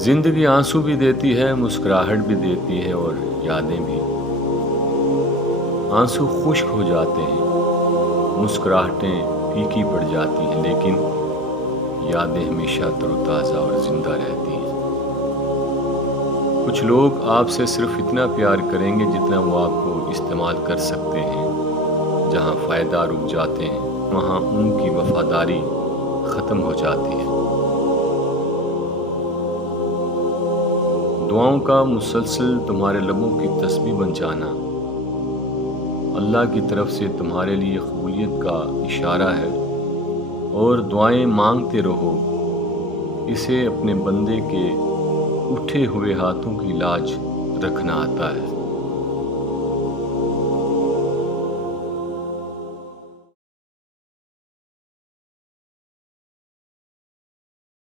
زندگی آنسو بھی دیتی ہے، مسکراہٹ بھی دیتی ہے اور یادیں بھی۔ آنسو خشک ہو جاتے ہیں، مسکراہٹیں پھیکی پڑ جاتی ہیں، لیکن یادیں ہمیشہ تر و تازہ اور زندہ رہتی ہیں۔ کچھ لوگ آپ سے صرف اتنا پیار کریں گے جتنا وہ آپ کو استعمال کر سکتے ہیں۔ جہاں فائدہ رک جاتے ہیں، وہاں ان کی وفاداری ختم ہو جاتی ہے۔ دعاؤں کا مسلسل تمہارے لبوں کی تسبیح بن جانا اللہ کی طرف سے تمہارے لیے قبولیت کا اشارہ ہے، اور دعائیں مانگتے رہو، اسے اپنے بندے کے اٹھے ہوئے ہاتھوں کی لاج رکھنا آتا ہے۔